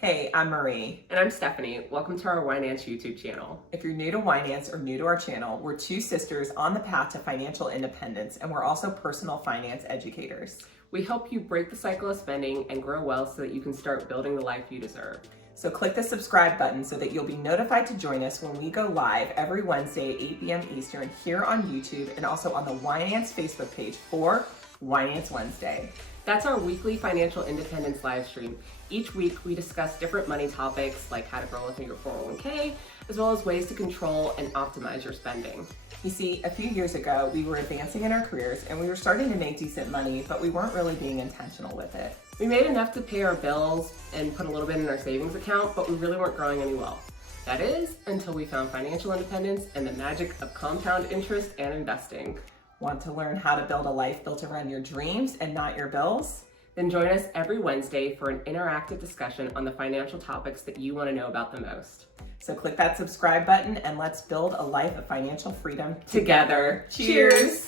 Hey, I'm Marie. And I'm Stephanie. Welcome to our Winenance YouTube channel. If you're new to Winenance or new to our channel, we're two sisters on the path to financial independence, and we're also personal finance educators. We help you break the cycle of spending and grow wealth so that you can start building the life you deserve. So click the subscribe button so that you'll be notified to join us when we go live every Wednesday at 8 p.m. Eastern here on YouTube and also on the Winenance Facebook page for Winenance Wednesday. That's our weekly financial independence live stream. Each week we discuss different money topics like how to grow within your 401k, as well as ways to control and optimize your spending. You see, a few years ago, we were advancing in our careers and we were starting to make decent money, but we weren't really being intentional with it. We made enough to pay our bills and put a little bit in our savings account, but we really weren't growing any wealth. That is, until we found financial independence and the magic of compound interest and investing. Want to learn how to build a life built around your dreams and not your bills? Then join us every Wednesday for an interactive discussion on the financial topics that you want to know about the most. So click that subscribe button and let's build a life of financial freedom Together. Cheers!